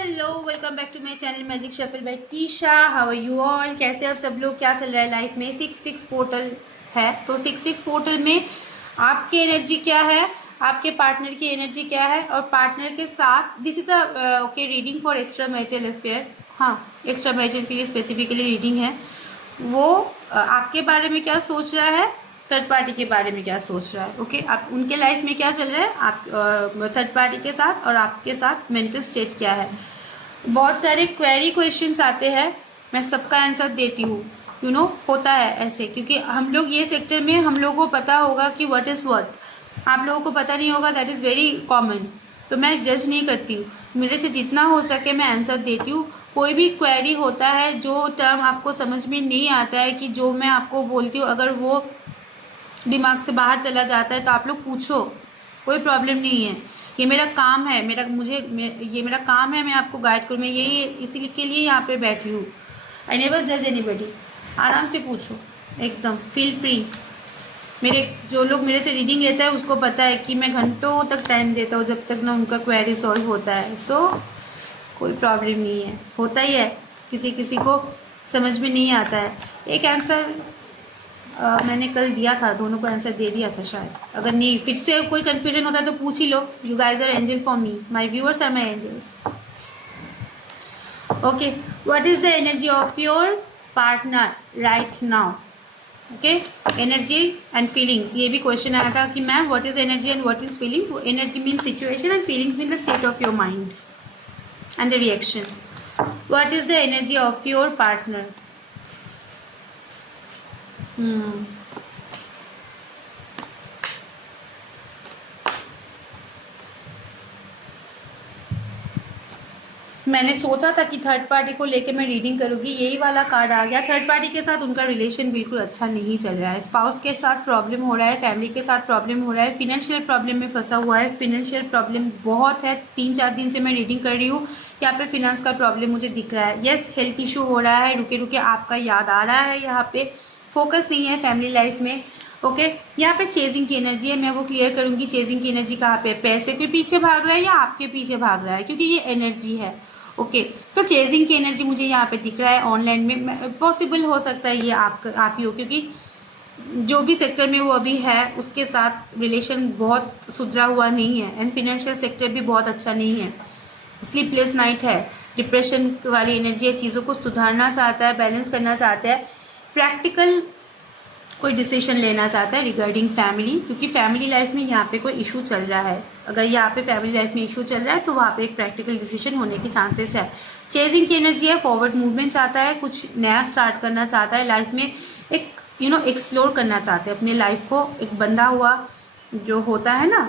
Hello, welcome back to my channel magic shuffle by Tisha. How are you all? कैसे आप सब लोग? क्या चल रहा है लाइफ में? 6 पोर्टल है, तो 6 पोर्टल में आपकी एनर्जी क्या है, आपके पार्टनर की एनर्जी क्या है, और पार्टनर के साथ this is a okay reading for extra marital affair. हाँ, एक्स्ट्रा मैरिटल के लिए स्पेसिफिकली रीडिंग है। वो आपके बारे में क्या सोच रहा है, थर्ड पार्टी के बारे में क्या सोच रहा है। ओके, आप उनके लाइफ में क्या चल रहा है, आप थर्ड पार्टी के साथ, और आपके साथ मेंटल स्टेट क्या है। बहुत सारे क्वेरी क्वेश्चंस आते हैं, मैं सबका आंसर देती हूँ। यू नो, होता है ऐसे, क्योंकि हम लोग ये सेक्टर में, हम लोगों को पता होगा कि व्हाट इज़ व्हाट, आप लोगों को पता नहीं होगा, दैट इज़ वेरी कॉमन। तो मैं जज नहीं करती हूँ, मेरे से जितना हो सके मैं आंसर देती हूँ। कोई भी क्वेरी होता है, जो टर्म आपको समझ में नहीं आता है, कि जो मैं आपको बोलती हूँ अगर वो दिमाग से बाहर चला जाता है तो आप लोग पूछो, कोई प्रॉब्लम नहीं है। ये मेरा काम है, ये मेरा काम है, मैं आपको गाइड करूँ। मैं यही इसी के लिए यहाँ पे बैठी हूँ। आई नेवर जज एनीबडी। आराम से पूछो, एकदम फील फ्री। मेरे जो लोग मेरे से रीडिंग लेता है उसको पता है कि मैं घंटों तक टाइम देता हूँ जब तक ना उनका क्वेरी सॉल्व होता है। सो कोई प्रॉब्लम नहीं है, होता ही है, किसी किसी को समझ में नहीं आता है। एक आंसर मैंने कल दिया था, दोनों को आंसर दे दिया था शायद। अगर नहीं, फिर से कोई कंफ्यूजन होता है तो पूछ ही लो। You guys are angel for me, my viewers are my angels. Okay, what is the energy of your partner right now? Okay, energy and feelings, ये भी क्वेश्चन आया था कि ma'am what is energy and what is feelings. Energy mean situation and feelings mean the state of your mind and the reaction. What is the energy of your partner? मैंने सोचा था कि third party को लेके मैं reading करूँगी, यही वाला कार्ड आ गया। थर्ड पार्टी के साथ उनका रिलेशन बिल्कुल अच्छा नहीं चल रहा है। स्पाउस के साथ प्रॉब्लम हो रहा है, फैमिली के साथ प्रॉब्लम हो रहा है, फिनेंशियल प्रॉब्लम में फंसा हुआ है। फिनेंशियल प्रॉब्लम बहुत है, 3-4 दिन से मैं रीडिंग कर रही हूँ। यहाँ पे फिनेंस का प्रॉब्लम मुझे दिख रहा है। येस, हेल्थ इशू हो रहा है, रुके रुके आपका याद आ रहा है। यहाँ पे फोकस नहीं है फैमिली लाइफ में। ओके, यहाँ पे चेजिंग की एनर्जी है, मैं वो क्लियर करूँगी। चेजिंग की एनर्जी कहाँ पे? पैसे के पीछे भाग रहा है या आपके पीछे भाग रहा है, क्योंकि ये एनर्जी है। ओके, तो चेजिंग की एनर्जी मुझे यहाँ पे दिख रहा है ऑनलाइन में। पॉसिबल हो सकता है ये आप ही हो, क्योंकि जो भी सेक्टर में वो अभी है उसके साथ रिलेशन बहुत सुधरा हुआ नहीं है, एंड फिनेंशियल सेक्टर भी बहुत अच्छा नहीं है। स्लीपलेस नाइट है, डिप्रेशन वाली एनर्जी है, चीज़ों को सुधारना चाहता है, बैलेंस करना चाहता है, प्रैक्टिकल कोई डिसीजन लेना चाहता है रिगार्डिंग फैमिली, क्योंकि फैमिली लाइफ में यहाँ पे कोई इशू चल रहा है। अगर यहाँ पे फैमिली लाइफ में इशू चल रहा है तो वहाँ पे एक प्रैक्टिकल डिसीजन होने की चांसेस है। चेजिंग की एनर्जी है, फॉरवर्ड मूवमेंट चाहता है, कुछ नया स्टार्ट करना चाहता है लाइफ में, एक एक्सप्लोर करना चाहते हैं अपनी लाइफ को। एक बंधा हुआ जो होता है ना,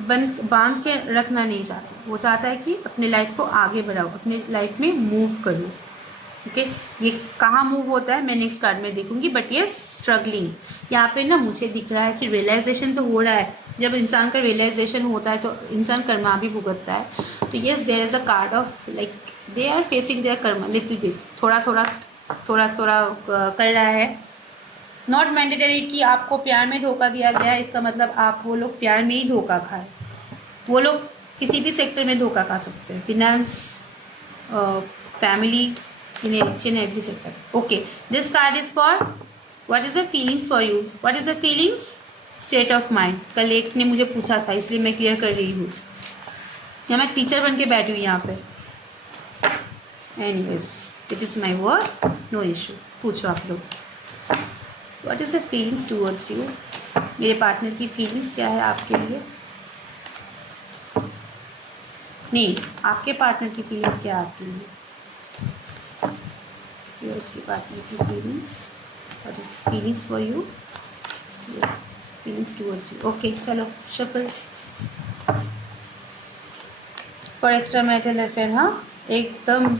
बांध के रखना नहीं चाहता, वो चाहता है कि अपने लाइफ को आगे बढ़ाओ, अपने लाइफ में मूव करो। ओके, ये कहाँ मूव होता है मैं नेक्स्ट कार्ड में देखूंगी, बट ये स्ट्रगलिंग यहाँ पे ना मुझे दिख रहा है कि रियलाइजेशन तो हो रहा है। जब इंसान का रियलाइजेशन होता है तो इंसान कर्मा भी भुगतता है। तो yes, there is a card of like they are facing their karma little bit, थोड़ा थोड़ा कर रहा है। नॉट मैंडेटरी कि आपको प्यार में धोखा दिया गया है, इसका मतलब आप वो लोग प्यार में ही धोखा खाए। वो लोग किसी भी सेक्टर में धोखा खा सकते हैं, finance, family, in each and every sector. Okay, this card is for what is the feelings for you? What is the feelings? State of mind. कल एक ने मुझे पूछा था, इसलिए मैं क्लियर कर रही हूँ, या मैं टीचर बन के बैठी हूँ यहाँ पे। Anyways, it is my work, no issue. पूछो आप लोग, what is the feelings towards you? मेरे पार्टनर की फीलिंग्स क्या है आपके लिए? नहीं, आपके पार्टनर की फीलिंग्स क्या है आपके लिए? उसकी पार्टनर की feelings, what is feelings for you, feelings towards you. Okay, चलो shuffle for extra marital affair. हाँ, एकदम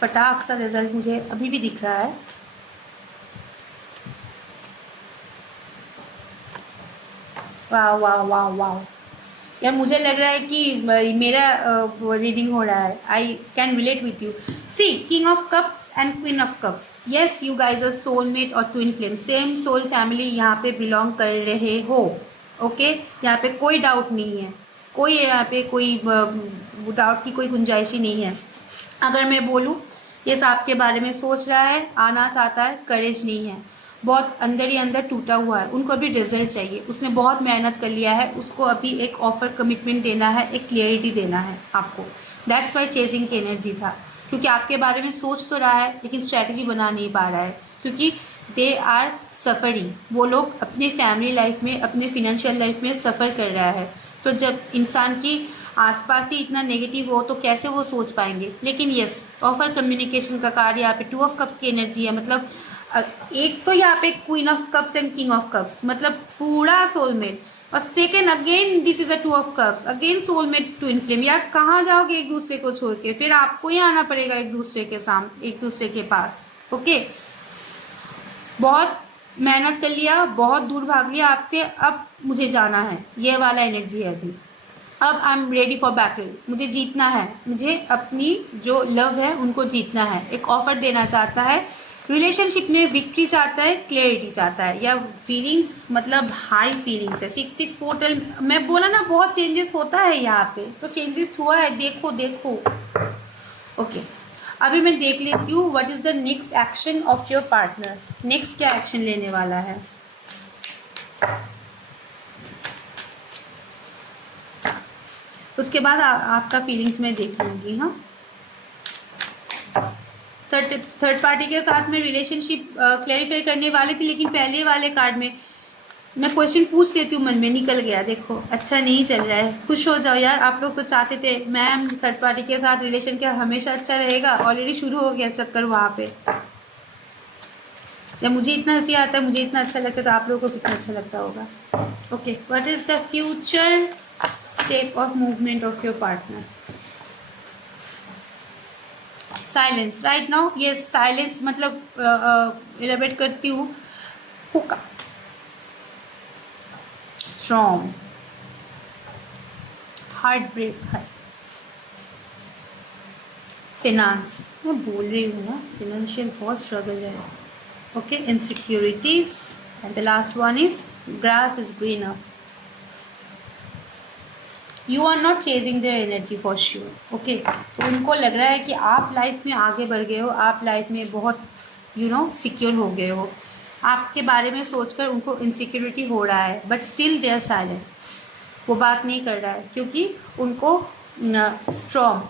फटाक सा रिजल्ट मुझे अभी भी दिख रहा है। वाह वाह वाह वाह, यार मुझे लग रहा है कि मेरा रीडिंग हो रहा है। I can relate with you. See, king of cups and queen of cups, yes you guys are soulmate और twin flame, same soul family यहाँ पे बिलोंग कर रहे हो। ओके, यहाँ पे कोई डाउट नहीं है। कोई यहाँ पे कोई डाउट की कोई गुंजाइश ही नहीं है। अगर मैं बोलूँ, ये सांप के बारे में सोच रहा है, आना चाहता है, करेज नहीं है, बहुत अंदर ही अंदर टूटा हुआ है, उनको अभी रिजल्ट चाहिए, उसने बहुत मेहनत कर लिया है, उसको अभी एक ऑफर कमिटमेंट देना है, एक क्लियरिटी देना है आपको। दैट्स वाई चेजिंग की एनर्जी था, क्योंकि आपके बारे में सोच तो रहा है लेकिन स्ट्रैटेजी बना नहीं पा रहा है, क्योंकि दे आर सफ़रिंग। वो लोग अपने फैमिली लाइफ में, अपने फिनेंशियल लाइफ में सफ़र कर रहा है। तो जब इंसान की आसपास ही इतना नेगेटिव हो तो कैसे वो सोच पाएंगे। लेकिन यस, ऑफर कम्युनिकेशन का कार्ड, यहाँ पे 2 ऑफ कप्स की एनर्जी है, मतलब एक तो यहाँ पे queen of cups and king of cups, मतलब पूरा सोलमेट। और second again this is a 2 of cups, again soulmate twin flame. यार कहाँ जाओगे एक दूसरे को छोड़ के, फिर आपको ही आना पड़ेगा एक दूसरे के सामने, एक दूसरे के पास। ओके, बहुत मेहनत कर लिया, बहुत दूर भाग लिया आपसे, अब मुझे जाना है, ये वाला एनर्जी है अभी। अब I am ready for battle, मुझे जीतना है, मुझे अपनी जो लव है उनको जीतना है। एक ऑफर देना चाहता है, रिलेशनशिप में विक्ट्री चाहता है, क्लियरिटी चाहता है, या फीलिंग्स, मतलब हाई फीलिंग्स है। 6 पोर्टल, मैं बोला ना बहुत चेंजेस होता है यहाँ पे, तो चेंजेस हुआ है, देखो देखो। ओके, अभी मैं देख लेती हूँ what is the next action of your partner, next क्या एक्शन लेने वाला है। उसके बाद आपका फीलिंग्स में देख लूँगी। हाँ, थर्ड पार्टी के साथ में रिलेशनशिप क्लैरिफाई करने वाली थी, लेकिन पहले वाले कार्ड में मैं क्वेश्चन पूछ लेती हूँ, मन में निकल गया। देखो अच्छा नहीं चल रहा है, खुश हो जाओ यार। आप लोग तो चाहते थे मैम थर्ड पार्टी के साथ रिलेशन क्या हमेशा अच्छा रहेगा, ऑलरेडी शुरू हो गया चक्कर वहाँ पे। जब मुझे इतना हंसी आता है, मुझे इतना अच्छा लगता है, तो आप लोगों को कितना अच्छा लगता होगा। Okay, what is the future step of movement of your partner. Silence right now, ये साइलेंस मतलब एलिब्रेट करती हूँ। हुक्का, स्ट्रॉन्ग, हार्ट ब्रेक है, फिनांस, मैं बोल रही हूँ ना फिनेंशियल बहुत स्ट्रगल है। Okay, insecurities, and the last one is grass is greener. You are not chasing their energy for sure. Okay, तो उनको लग रहा है कि आप लाइफ में आगे बढ़ गए हो, आप लाइफ में बहुत सिक्योर हो गए हो। आपके बारे में सोचकर उनको इनसिक्योरिटी हो रहा है, but still they are silent. वो बात नहीं कर रहा है क्योंकि उनको स्ट्रॉन्ग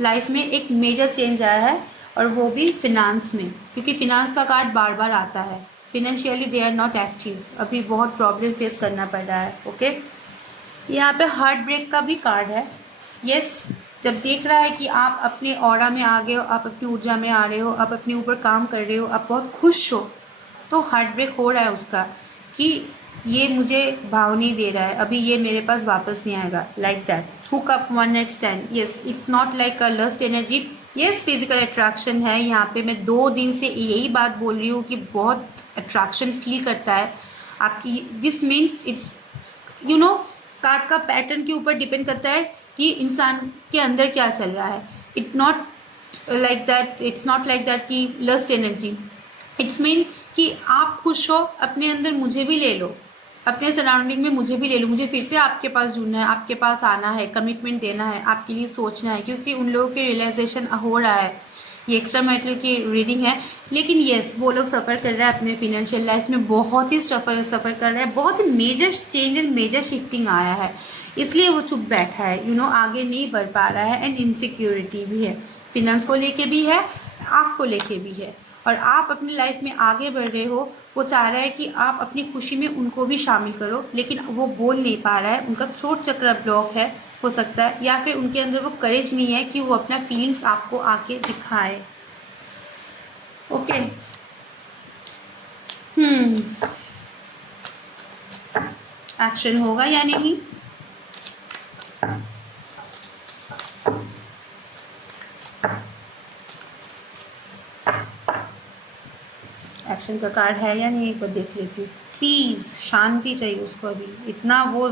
लाइफ में एक मेजर चेंज आया है, और वो भी फिनांस में, क्योंकि फिनांस का कार्ड बार बार आता है। Financially they are not active, अभी बहुत प्रॉब्लम फेस करना पड़ रहा है। ओके, यहाँ पे हार्ट ब्रेक का भी कार्ड है। यस, जब देख रहा है कि आप अपने ऑरा में आ गए हो, आप अपनी ऊर्जा में आ रहे हो, आप अपने ऊपर काम कर रहे हो, आप बहुत खुश हो, तो हार्ट ब्रेक हो रहा है उसका कि ये मुझे भाव नहीं दे रहा है, अभी ये मेरे पास वापस नहीं आएगा। Like that, hook up, one night stand. Yes, it's not like a lust energy. Yes, physical attraction है यहाँ पे। मैं 2 दिन से यही बात बोल रही हूँ कि बहुत अट्रैक्शन फील करता है आपकी। दिस मीन्स इट्स कार्ड का पैटर्न के ऊपर डिपेंड करता है कि इंसान के अंदर क्या चल रहा है। इट्स नॉट लाइक दैट कि लस्ट एनर्जी। इट्स मीन कि आप खुश हो, अपने अंदर मुझे भी ले लो, अपने सराउंडिंग में मुझे भी ले लो, मुझे फिर से आपके पास जुड़ना है, आपके पास आना है, कमिटमेंट देना है, आपके लिए सोचना है, क्योंकि उन लोगों के रियलाइजेशन हो रहा है। ये एक्स्ट्रा मैरिटल की रीडिंग है, लेकिन येस वो लोग सफ़र कर रहे हैं अपने फिनेंशियल लाइफ में, बहुत ही सफ़र कर रहे हैं, बहुत ही major change and major shifting आया है, इसलिए वो चुप बैठा है। आगे नहीं बढ़ पा रहा है, एंड इनसिक्योरिटी भी है, फिनेंस को लेके भी है, आपको लेके भी है, और आप अपनी लाइफ में आगे बढ़ रहे हो। वो चाह रहा है कि आप अपनी खुशी में उनको भी शामिल करो, लेकिन वो बोल नहीं पा रहा है, उनका थ्रोट चक्र ब्लॉक है, हो सकता है, या फिर उनके अंदर वो करेज नहीं है कि वो अपना फीलिंग्स आपको आके दिखाए। ओके, एक्शन होगा या नहीं? एक्शन का कार्ड है या नहीं, एक बार देख लेती हूँ। पीस, शांति चाहिए उसको अभी, इतना वो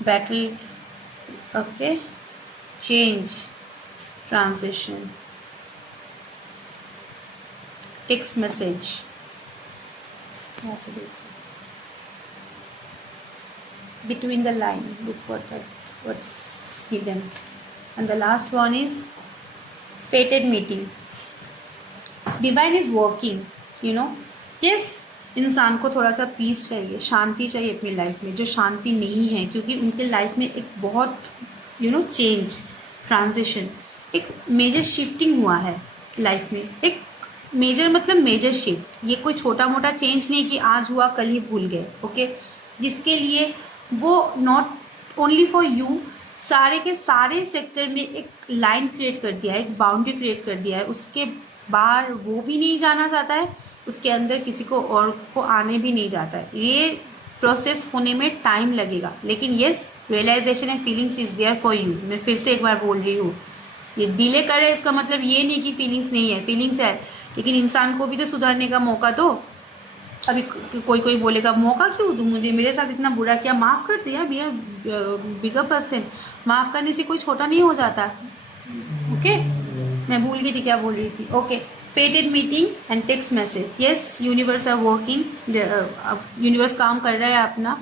battle. Okay, change, transition, text message, between the line, look for that what's hidden. And the last one is fated meeting. Divine is working, you know, yes, इंसान को थोड़ा सा पीस चाहिए, शांति चाहिए अपनी लाइफ में, जो शांति नहीं है, क्योंकि उनके लाइफ में एक बहुत चेंज, ट्रांजिशन, एक मेजर शिफ्टिंग हुआ है लाइफ में। एक मेजर मतलब मेजर शिफ्ट, ये कोई छोटा मोटा चेंज नहीं कि आज हुआ कल ही भूल गए, ओके। जिसके लिए वो नॉट ओनली फॉर यू, सारे के सारे सेक्टर में एक लाइन क्रिएट कर दिया है, एक बाउंड्री क्रिएट कर दिया है, उसके बाहर वो भी नहीं जाना चाहता है, उसके अंदर किसी को और को आने भी नहीं जाता है। ये प्रोसेस होने में टाइम लगेगा, लेकिन yes, realization and feelings is there for you. मैं फिर से एक बार बोल रही हूँ, ये डिले कर रहे हैं इसका मतलब ये नहीं कि फीलिंग्स नहीं है, फीलिंग्स है, लेकिन इंसान को भी तो सुधारने का मौका दो। अभी कोई बोलेगा मौका क्यों दूँ, मुझे मेरे साथ इतना बुरा किया, माफ़ कर दिया, बी बिगर पर्सन, माफ़ करने से कोई छोटा नहीं हो जाता, ओके। मैं भूल गई थी क्या बोल रही थी, okay. Fated meeting and text message, yes, universe are working, universe काम कर रहा है अपना।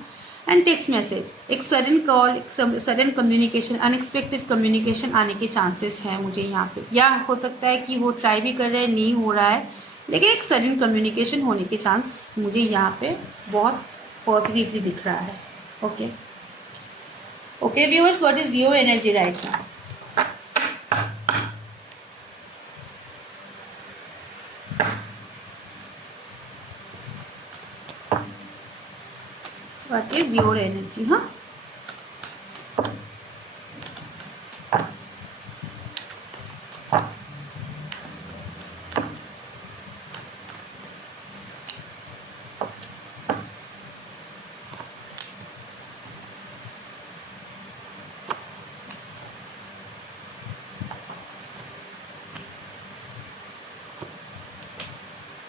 एंड टेक्स्ट मैसेज, एक सडन कॉल, एक सडन कम्युनिकेशन, अनएक्सपेक्टेड कम्युनिकेशन आने के चांसेस हैं मुझे यहाँ पे, या हो सकता है कि वो ट्राई भी कर रहे हैं, नहीं हो रहा है, लेकिन एक सडन कम्युनिकेशन होने के चांस मुझे यहाँ पे बहुत पॉजिटिवली दिख रहा है, okay. Okay viewers, what is your energy right now? What is your energy, huh?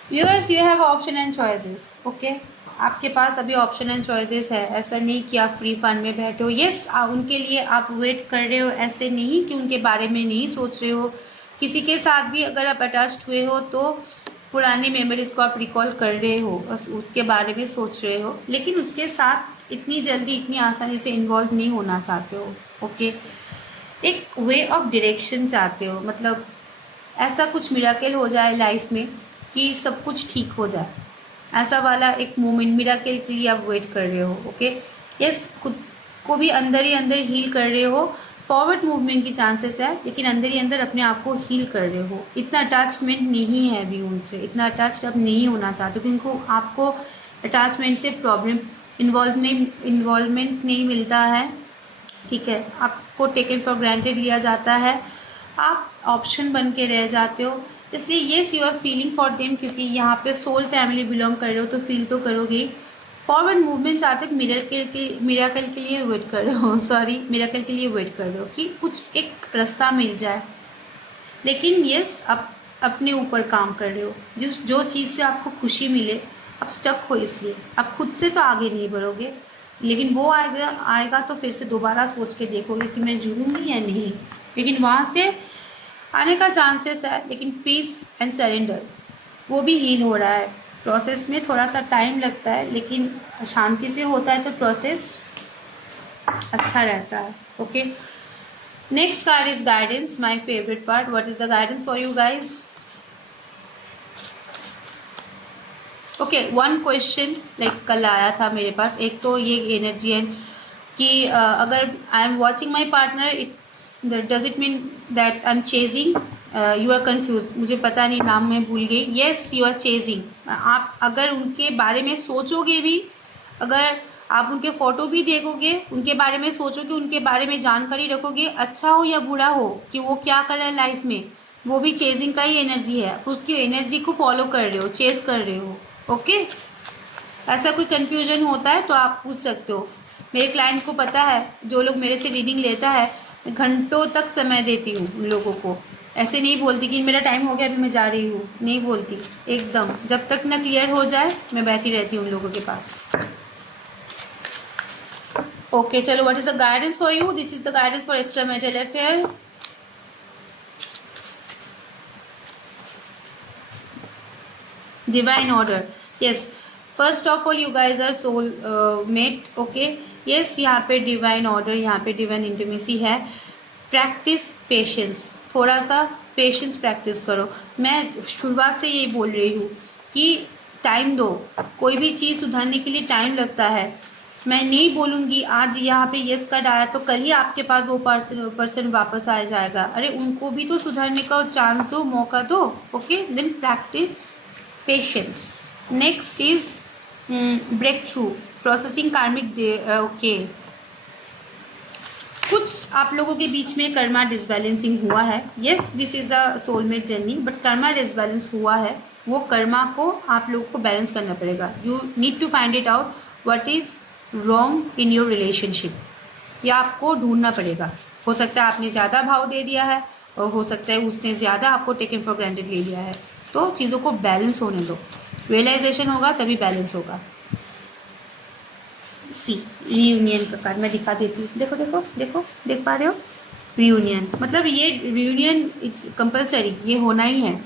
Viewers, you have option and choices, okay? आपके पास अभी ऑप्शन एंड चॉइसेस है, ऐसा नहीं कि आप फ्री फंड में बैठे हो, यस, उनके लिए आप वेट कर रहे हो, ऐसे नहीं कि उनके बारे में नहीं सोच रहे हो। किसी के साथ भी अगर आप अटैच्ड हुए हो तो पुरानी मेमोरीज को आप रिकॉल कर रहे हो, उसके बारे में सोच रहे हो, लेकिन उसके साथ इतनी जल्दी इतनी आसानी से इन्वॉल्व नहीं होना चाहते हो, ओके। एक वे ऑफ डायरेक्शन चाहते हो, मतलब ऐसा कुछ मिराकल हो जाए लाइफ में कि सब कुछ ठीक हो जाए, ऐसा वाला एक मोमेंट मिराकल के लिए आप वेट कर रहे हो, ओके। यस, खुद को भी अंदर ही अंदर हील कर रहे हो, फॉरवर्ड मूवमेंट की चांसेस है, लेकिन अंदर ही अंदर अपने आप को हील कर रहे हो। इतना अटैचमेंट नहीं है अभी उनसे, इतना अटैच अब नहीं होना चाहते, क्योंकि उनको आपको अटैचमेंट से प्रॉब्लम, इन्वॉल्वमेंट नहीं मिलता है, ठीक है। आपको टेकन फॉर ग्रांटेड लिया जाता है, आप ऑप्शन बन के रह जाते हो, इसलिए yes you are feeling for them, क्योंकि यहाँ पे सोल फैमिली बिलोंग कर रहे हो तो फील तो करोगे। फॉरवर्ड मूवमेंट चाहते हो, मिराकल के लिए वेट कर रहे हो, सॉरी, मिराकल के लिए वेट कर रहे हो कि कुछ एक रास्ता मिल जाए, लेकिन येस आप अपने ऊपर काम कर रहे हो, जो चीज़ से आपको खुशी मिले, आप स्टक हो, इसलिए आप खुद से तो आगे नहीं बढ़ोगे, लेकिन वो आएगा तो फिर से दोबारा सोच के देखोगे कि मैं जुड़ूंगी या नहीं, लेकिन वहाँ से आने का चांसेस है। लेकिन पीस एंड सरेंडर वो भी हील हो रहा है, प्रोसेस में थोड़ा सा टाइम लगता है, लेकिन शांति से होता है तो प्रोसेस अच्छा रहता है, okay. Next card is guidance, my favourite part. What is the guidance for you guys? Okay, one question like कल आया था मेरे पास, एक तो ये एनर्जी है कि अगर I am watching my partner, does it mean that I am chasing, you are confuse, मुझे पता नहीं, नाम मैं भूल गई, येस यू आर चेजिंग। आप अगर उनके बारे में सोचोगे भी, अगर आप उनके फ़ोटो भी देखोगे, उनके बारे में सोचोगे, उनके बारे में जानकारी रखोगे, अच्छा हो या बुरा हो कि वो क्या कर रहा है लाइफ में, वो भी चेजिंग का ही एनर्जी है, उसकी एनर्जी को फॉलो कर रहे हो, चेस कर रहे हो, ओके। ऐसा कोई कन्फ्यूजन होता है तो आप पूछ सकते हो। मेरे क्लाइंट को पता है, जो लोग मेरे से रीडिंग लेता है, मैं घंटों तक समय देती हूँ उन लोगों को, ऐसे नहीं बोलती कि मेरा टाइम हो गया अभी मैं जा रही हूँ, नहीं बोलती, एकदम जब तक ना क्लियर हो जाए मैं बैठी रहती हूँ उन लोगों के पास, ओके। चलो, what is the guidance for you? This is the guidance for extra marital affair. Divine order, yes, first of all you guys are soul mate, okay। Yes, यहाँ पे डिवाइन ऑर्डर, यहाँ पे डिवाइन इंटीमेसी है। Practice patience, थोड़ा सा patience practice करो। मैं शुरुआत से यही बोल रही हूँ कि टाइम दो, कोई भी चीज़ सुधारने के लिए टाइम लगता है। मैं नहीं बोलूँगी आज यहाँ पे यस कार्ड आया तो कल ही आपके पास वो पर्सन वापस आ जाएगा। अरे उनको भी तो सुधारने का चांस दो, मौका दो। Okay, then practice patience. Next is breakthrough, processing karmic day. Okay, कुछ आप लोगों के बीच में कर्मा डिसबैलेंसिंग हुआ है। Yes, this is a soulmate journey, but Karma disbalance हुआ है। वो कर्मा को आप लोगों को बैलेंस करना पड़ेगा। You need to find it out what is wrong in your relationship, या आपको ढूंढना पड़ेगा। हो सकता है आपने ज़्यादा भाव दे दिया है, और हो सकता है उसने ज़्यादा आपको टेकन फॉर ग्रांटेड ले लिया है। तो चीज़ों को बैलेंस होने दो, रियलाइजेशन होगा तभी बैलेंस होगा। सी रीयूनियन का कार्ड मैं दिखा देती हूँ। देखो देखो देखो, देख पा रहे हो? रीयूनियन मतलब ये रीयूनियन इट्स कंपलसरी, ये होना ही है।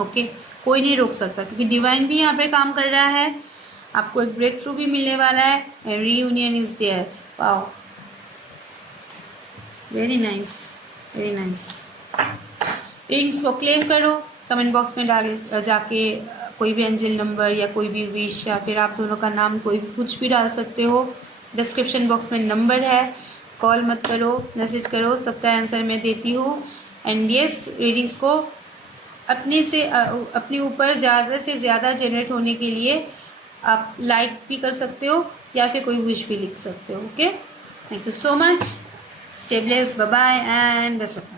ओके, कोई नहीं रोक सकता, क्योंकि डिवाइन भी यहाँ पे काम कर रहा है। आपको एक ब्रेक थ्रू भी मिलने वाला है, and reunion is there. Wow, very nice, very nice. Readings को क्लेम करो, कमेंट बॉक्स में डाल जाके कोई भी एंजल नंबर या कोई भी विश, या फिर आप दोनों का नाम कोई भी कुछ भी डाल सकते हो। डिस्क्रिप्शन बॉक्स में नंबर है, कॉल मत करो, मैसेज करो, सबका आंसर मैं देती हूँ। एंड यस, रीडिंग्स को अपने ऊपर ज़्यादा से ज़्यादा जनरेट होने के लिए आप लाइक भी कर सकते हो, या फिर कोई विश भी लिख सकते हो। Okay, thank you so much, stay blessed, bye bye and best of luck.